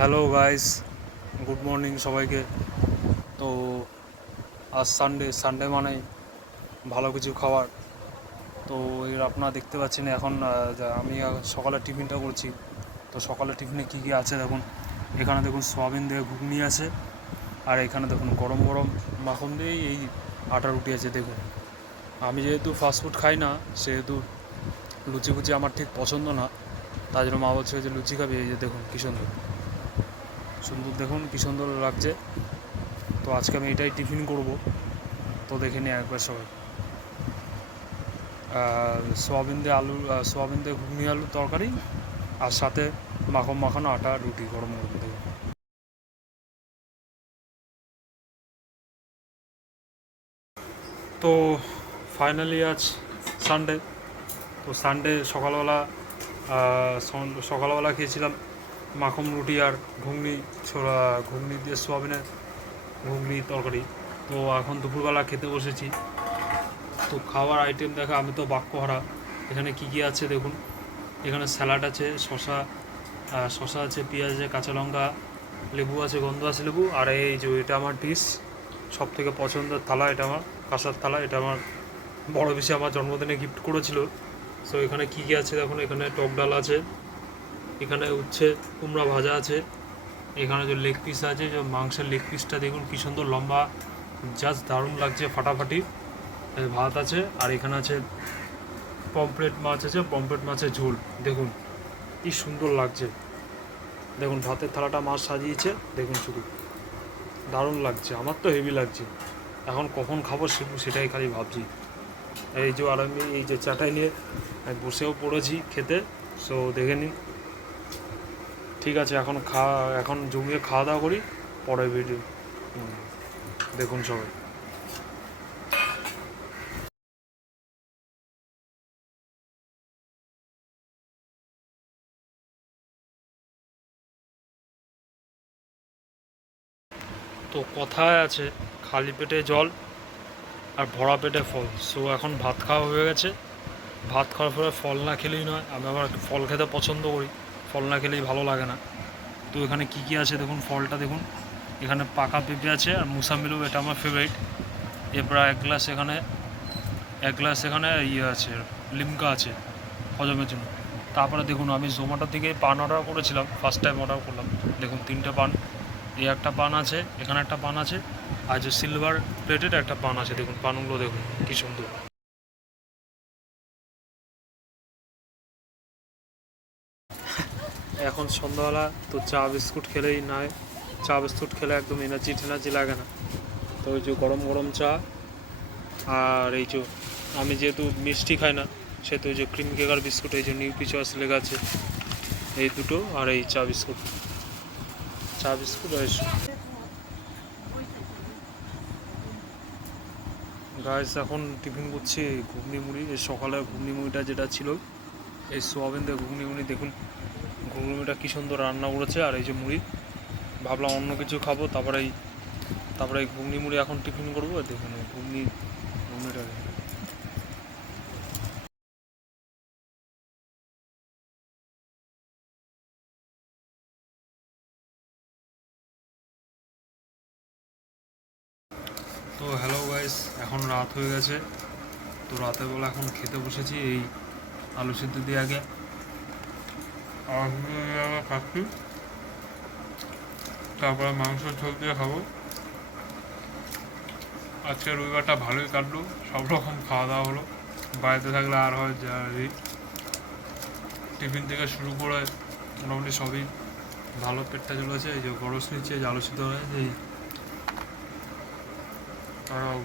Hello guys, good morning সবাইকে। তো আজ সানডে মানে ভালো কিছু খাবার। তো আপনারা দেখতে পাচ্ছেন এখন আমি সকালে টিফিনটা করছি। তো সকালে টিফিনে কী কী আছে দেখুন। এখানে দেখুন সোয়াবিন দিয়ে ঘুগনি আছে, আর এখানে দেখুন গরম গরম মাখন দিয়েই এই আটা রুটি আছে। দেখুন, আমি যেহেতু ফাস্টফুড খাই না, সেহেতু লুচি ফুচি আমার ঠিক পছন্দ না, তার জন্য মা বলছে যে লুচি খাবি। এই যে দেখুন কী সুন্দর সুন্দর, দেখুন কী সুন্দর লাগছে। তো আজকে আমি এটাই টিফিন করব। তো দেখে নিই একবার সবাই। সোয়াবিন দিয়ে ঘুগনি আলুর তরকারি, আর সাথে মাখন মাখানো আটা রুটি গরম গরম দেবে। তো ফাইনালি আজ সানডে। তো সানডে সকালবেলা খেয়েছিলাম মাখন রুটি আর ঘুগনি দিয়ে সোয়াবিনের ঘুগনি তরকারি। তো এখন দুপুরবেলা খেতে বসেছি। তো খাওয়ার আইটেম দেখা আমি তো বাক্যহারা। এখানে কি কি আছে দেখুন। এখানে স্যালাড আছে, শশা আছে, পেঁয়াজ আছে, কাঁচা লঙ্কা, লেবু আছে, গন্ধ আছে লেবু। আর এই যে এটা আমার ডিশ, সব থেকে পছন্দের থালা। এটা আমার কাঁসার থালা। এটা আমার বড় বেশি আমার জন্মদিনে গিফট করেছিল। সো এখানে কী কী আছে দেখুন। এখানে টক ডাল আছে, এখানে উচ্ছে কুমড়া ভাজা আছে, এখানে যে লেগ পিস আছে, যে মাংসের লেগ পিসটা দেখুন কী সুন্দর লম্বা, জাস্ট দারুণ লাগছে, ফাটাফাটি। ভাত আছে, আর এখানে আছে পমফ্রেট মাছ আছে, পমফ্রেট মাছের ঝোল। দেখুন কি সুন্দর লাগছে। দেখুন ভাতের থালাটা মাছ সাজিয়েছে, দেখুন শুধু দারুণ লাগছে। আমার তো হেভি লাগছে। এখন কখন খাবো সেটাই খালি ভাবছি। এই যে আর আমি এই যে চাটাই নিয়ে বসেও পড়েছি খেতে। সো দেখে নিন। ঠিক আছে, এখন জমিয়ে খাওয়া দাওয়া করি, পরে ভিডিও দেখুন সবাই। তো কথায় আছে, খালি পেটে জল আর ভরা পেটে ফল। সো এখন ভাত খাওয়া হয়ে গেছে। ভাত খাওয়ার পরে ফল না খেলেই নয়। আমি আবার ফল খেতে পছন্দ করি, ফল না খেলেই ভালো লাগে না। তো এখানে কী কী আছে দেখুন। ফলটা দেখুন, এখানে পাকা পেঁপে আছে আর মুসাম্বিলও, এটা আমার ফেভারিট। এরপর এক গ্লাস এখানে ইয়ে আছে, লিমকা আছে হজমের জন্য। তারপরে দেখুন, আমি জোম্যাটো থেকে পান অর্ডার করেছিলাম, ফার্স্ট টাইম অর্ডার করলাম। দেখুন 3টে পান, এই একটা পান আছে, এখানে একটা পান আছে, আর যে সিলভার প্লেটেড একটা পান আছে। দেখুন পানগুলো দেখুন কী সুন্দর। এখন সন্ধ্যাবেলা, তো চা বিস্কুট খেলেই নয়। চা বিস্কুট খেলে একদম এনার্জি লাগে না। তো ওই যে গরম গরম চা, আর এই যে আমি যেহেতু মিষ্টি খাই না, সেহেতু ওই যে ক্রিম কেকার বিস্কুট, এই যে নিউট্রি চয়েস লেখা আছে, এই দুটো। আর এই চা বিস্কুট আর গাইস এখন টিফিন করছি ঘুগনি মুড়ি। এই সকালের ঘুগনি মুড়িটা যেটা ছিল, এই সোয়াবিন দিয়ে ঘুগনি মুড়ি। দেখুন ঘুগনি মুড়িটা কী সুন্দর রান্না করেছে। আর এই যে মুড়ি, ভাবলাম অন্য কিছু খাবো, তারপরে এই ঘুগনি মুড়ি এখন টিফিন করবো। দেখুন ঘুগনিটা। তো হ্যালো গাইস, এখন রাত হয়ে গেছে। তো রাতের বেলা এখন খেতে বসেছি এই আলু সিদ্ধ দিয়ে আগে খাচ্ছি, তারপরে মাংসের ঝোল দিয়ে খাবো। আজকে রবিবারটা ভালোই কাটলো, সব রকম খাওয়া দাওয়া হলো। বাড়িতে থাকলে আর হয় যা, টিফিন থেকে শুরু করে মোটামুটি সবই ভালো পেটটা চলেছে। এই যে গরস নিচ্ছে, এই যে আলু সিদ্ধ হয়েছে, এই তারাও